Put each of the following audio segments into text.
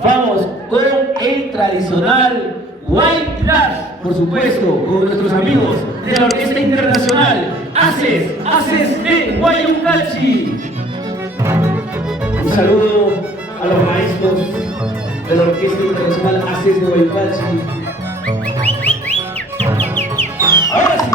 Vamos con el tradicional White Lash, por supuesto, con nuestros amigos de la Orquesta Internacional Haces de Guayucachi. Un saludo a los maestros de la Orquesta Internacional Haces de Guayucachi. Ahora sí.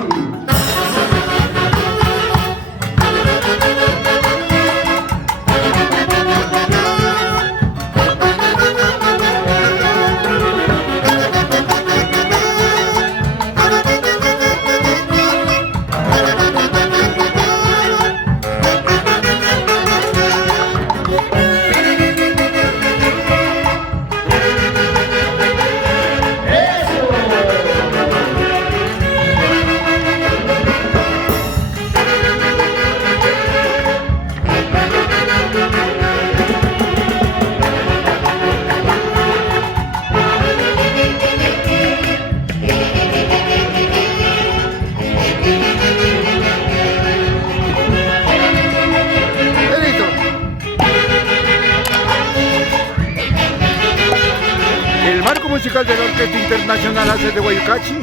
Musical de la Orquesta Internacional Haces de Guayucachi,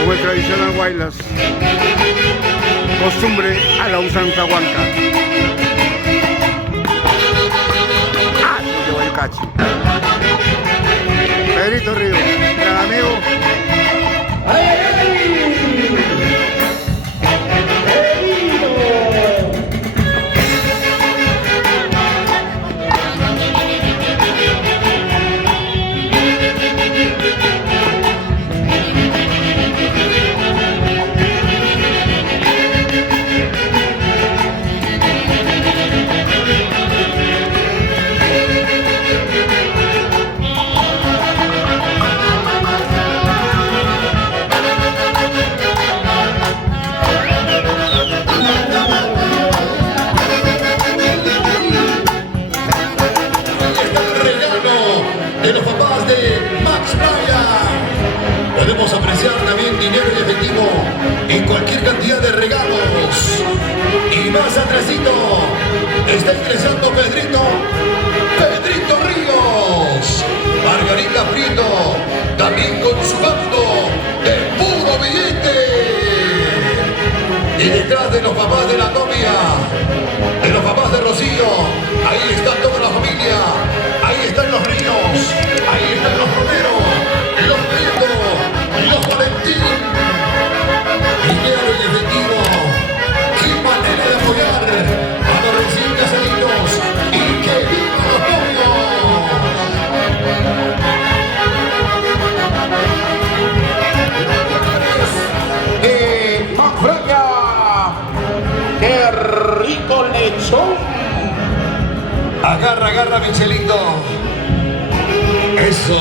como el tradicional Guaylas, costumbre a la usanza huanca. Haces de Guayucachi. Pedrito Río, gran amigo. ¡Ay, ay, ay! De los papás de Max Bryan. Podemos apreciar también dinero y efectivo en cualquier cantidad de regalos. Y más atrásito está ingresando Pedrito Ríos, Margarita Prieto, también con su bando de puro billete. Y detrás de los papás de la novia, de los papás de Rocío, ahí está toda la familia. Ahí están los Ríos, ahí están los Romero, los Prieto, los Valentín. Dinero y efectivo. ¡Qué manera de apoyar a los recién casaditos! ¡Y que vivan los novios! ¡Max Bryan! ¡Qué rico lechón! Agarra, agarra, Michelito. Eso.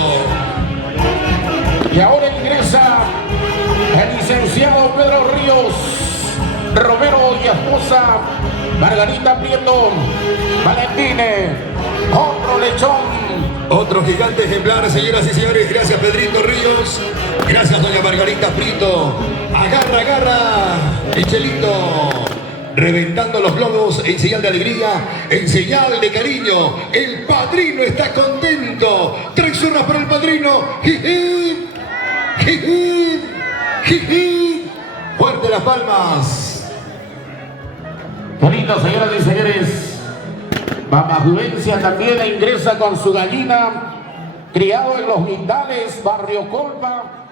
Y ahora ingresa el licenciado Pedro Ríos, Romero y esposa Margarita Prieto, Valentine, otro lechón. Otro gigante ejemplar, señoras y señores. Gracias, Pedrito Ríos. Gracias, doña Margarita Prieto. Agarra, agarra, Michelito. Reventando los globos en señal de alegría, en señal de cariño. El padrino está contento. 3 zurras para el padrino. Jiji, jiji, jiji. Fuerte las palmas. Bonito, señoras y señores. Mamajuvencia también ingresa con su gallina, criado en los Guindales, Barrio Colpa.